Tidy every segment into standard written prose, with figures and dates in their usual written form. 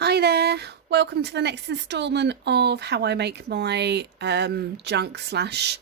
Hi there, welcome to the next instalment of how I make my junk slash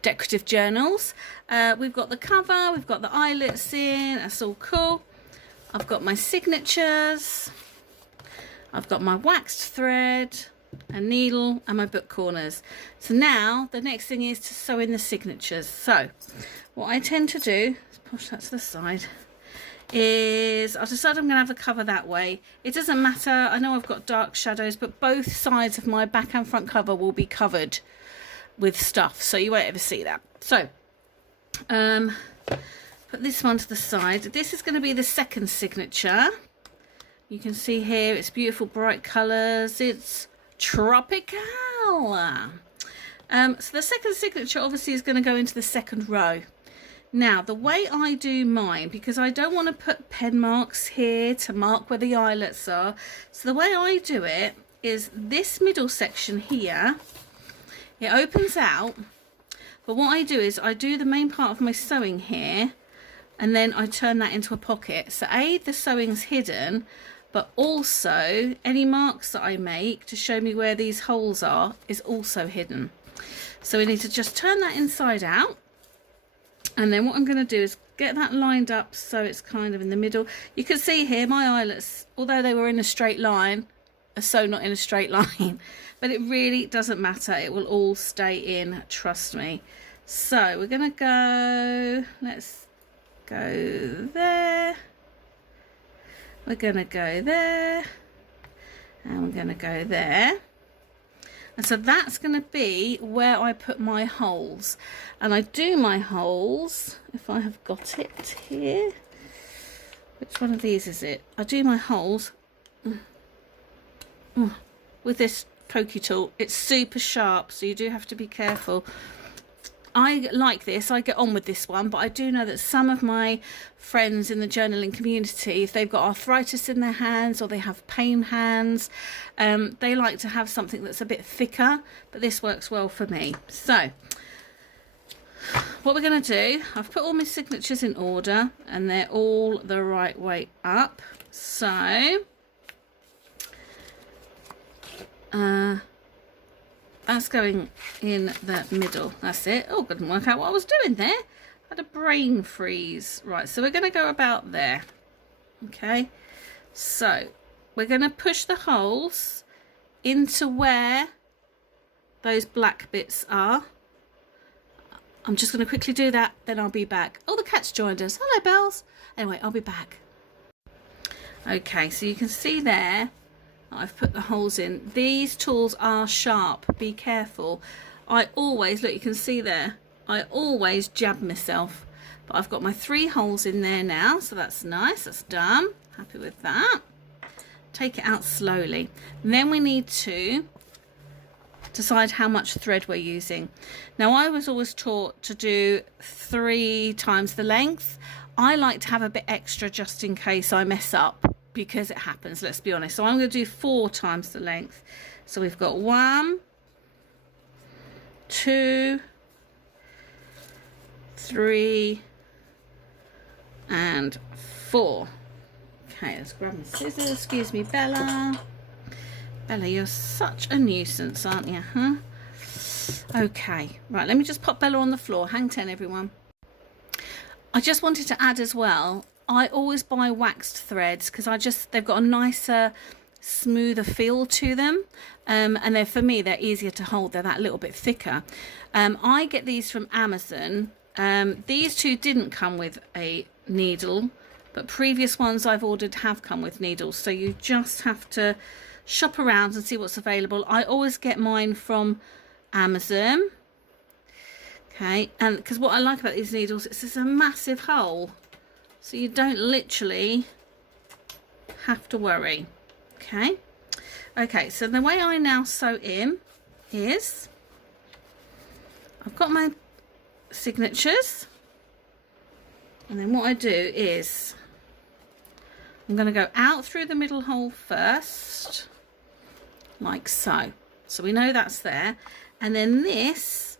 decorative journals. We've got the cover, we've got the eyelets in, that's all cool. I've got my signatures, I've got my waxed thread, a needle and my book corners. So now the next thing is to sew in the signatures. So what I tend to do, let's push that to the side, is I've decided I'm going to have the cover that way. It doesn't matter, I know I've got dark shadows, but both sides of my back and front cover will be covered with stuff, so you won't ever see that. So put this one to the side. This is going to be the second signature. You can see here it's beautiful bright colours, it's tropical. So the second signature obviously is going to go into the second row. Now, the way I do mine, because I don't want to put pen marks here to mark where the eyelets are, so the way I do it is this middle section here, it opens out, but what I do is I do the main part of my sewing here, and then I turn that into a pocket. So the sewing's hidden, but also any marks that I make to show me where these holes are is also hidden. So we need to just turn that inside out. And then what I'm going to do is get that lined up so it's kind of in the middle. You can see here my eyelets, although they were in a straight line, are so not in a straight line. But it really doesn't matter. It will all stay in, trust me. So we're going to go, let's go there. We're going to go there. And we're going to go there. And so that's going to be where I put my holes. And I do my holes, if I have got it here. Which one of these is it? I do my holes with this pokey tool. It's super sharp, so you do have to be careful. I like this, I get on with this one, but I do know that some of my friends in the journaling community, if they've got arthritis in their hands or they have pain hands, they like to have something that's a bit thicker, but this works well for me. So what we're going to do, I've put all my signatures in order and they're all the right way up. So that's going in the middle. That's it. Oh, couldn't work out what I was doing there. I had a brain freeze. Right, so we're going to go about there. Okay, so we're going to push the holes into where those black bits are. I'm just going to quickly do that, then I'll be back. Oh, the cat's joined us. Hello, Bells. Anyway, I'll be back. Okay, so you can see there I've put the holes in. These tools are sharp, be careful. I always, look, you can see there, I always jab myself. But I've got my 3 holes in there now, so that's nice, that's done. Happy with that. Take it out slowly. And then we need to decide how much thread we're using. Now, I was always taught to do 3 times the length. I like to have a bit extra just in case I mess up, because it happens, let's be honest. So I'm going to do 4 times the length. So we've got 1, 2, 3 and 4. Okay, let's grab my scissors. Excuse me, Bella. Bella, you're such a nuisance, aren't you, huh? Okay, right, let me just pop Bella on the floor. Hang 10, everyone. I just wanted to add as well, I always buy waxed threads because they've got a nicer, smoother feel to them, and for me they're easier to hold. They're that little bit thicker. I get these from Amazon. These 2 didn't come with a needle, but previous ones I've ordered have come with needles, so you just have to shop around and see what's available. I always get mine from Amazon. Okay, and because what I like about these needles, it's just a massive hole, so you don't literally have to worry. Okay, so the way I now sew in is I've got my signatures, and then what I do is I'm going to go out through the middle hole first, like so. So we know that's there, and then this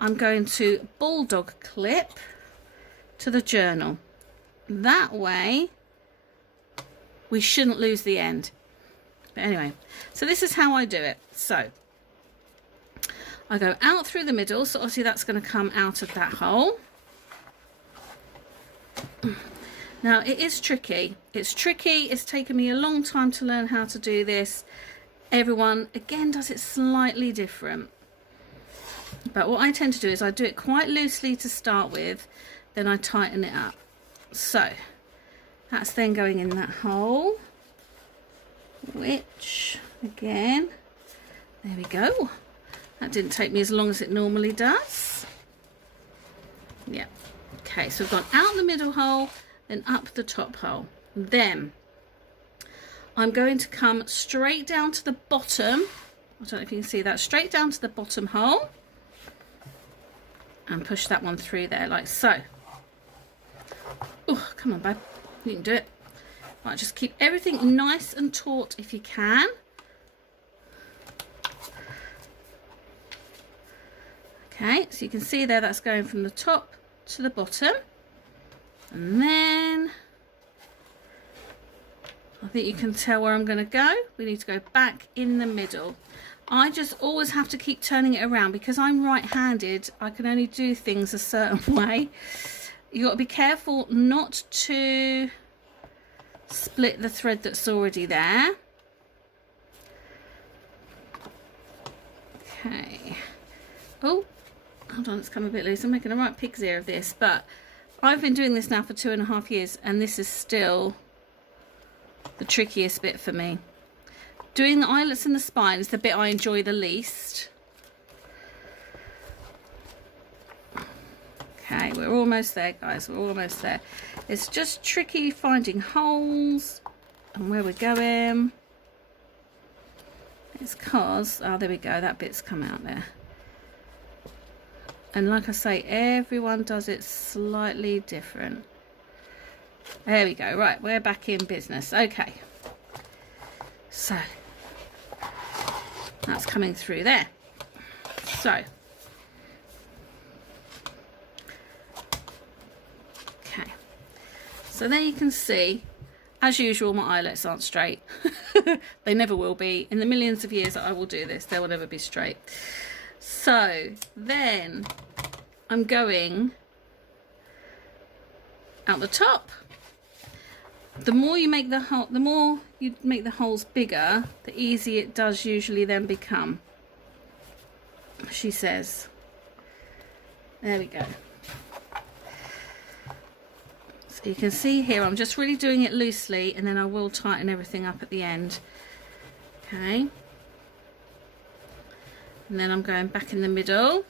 I'm going to bulldog clip to the journal. That way we shouldn't lose the end. But anyway, so this is how I do it. So I go out through the middle, so obviously that's going to come out of that hole. Now it is tricky. It's tricky. It's taken me a long time to learn how to do this. Everyone, again, does it slightly different. But what I tend to do is I do it quite loosely to start with, then I tighten it up. So that's then going in that hole, which again, there we go. That didn't take me as long as it normally does. Yeah. Okay, so we've gone out the middle hole, then up the top hole. Then I'm going to come straight down to the bottom. I don't know if you can see that. Straight down to the bottom hole. And push that one through there like so. Oh, come on, babe. You can do it. Right, just keep everything nice and taut if you can. Okay, so you can see there that's going from the top to the bottom. And then I think you can tell where I'm going to go. We need to go back in the middle. I just always have to keep turning it around because I'm right-handed. I can only do things a certain way. You've got to be careful not to split the thread that's already there. Okay. Oh, hold on, it's come a bit loose. I'm making a right pig's ear of this, but I've been doing this now for 2.5 years and this is still the trickiest bit for me. Doing the eyelets and the spine is the bit I enjoy the least. Okay, we're almost there, guys. We're almost there. It's just tricky finding holes and where we're going. It's cause, oh, there we go. That bit's come out there. And like I say, everyone does it slightly different. There we go. Right, we're back in business. Okay. So that's coming through there. So okay, so there you can see, as usual, my eyelets aren't straight. They never will be. In the millions of years that I will do this, they will never be straight. So then I'm going out the top. The more you make the hole, the more you make the holes bigger, the easier it does usually then become, she says. There we go. So you can see here, I'm just really doing it loosely and then I will tighten everything up at the end. Okay. And then I'm going back in the middle.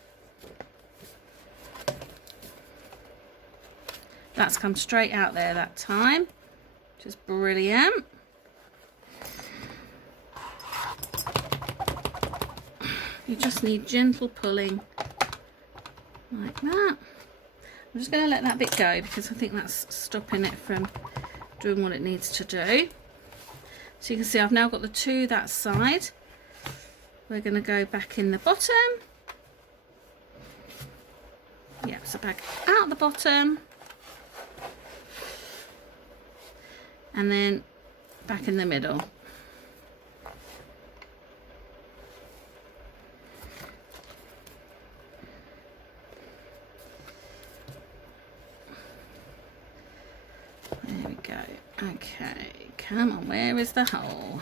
That's come straight out there that time. Just brilliant. You just need gentle pulling like that. I'm just going to let that bit go because I think that's stopping it from doing what it needs to do. So you can see I've now got the two that side. We're going to go back in the bottom. Yeah, so back out the bottom. And then back in the middle. There we go. Okay, come on, where is the hole?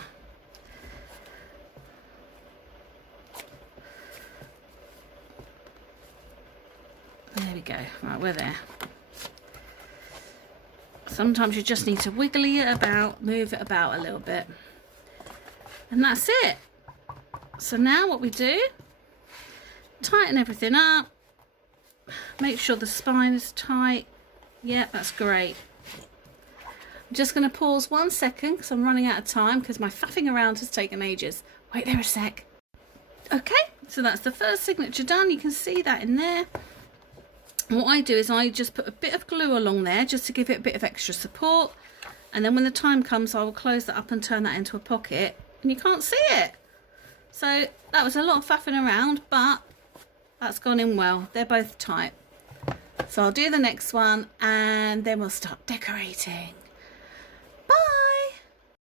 There we go. Right, we're there. Sometimes you just need to wiggly it about, move it about a little bit. And that's it. So now what we do, tighten everything up. Make sure the spine is tight. Yeah, that's great. I'm just going to pause 1 second because I'm running out of time because my faffing around has taken ages. Wait there a sec. Okay, so that's the first signature done. You can see that in there. What I do is I just put a bit of glue along there just to give it a bit of extra support, and then when the time comes I will close that up and turn that into a pocket and you can't see it. So that was a lot of faffing around, but that's gone in well. They're both tight. So I'll do the next one and then we'll start decorating.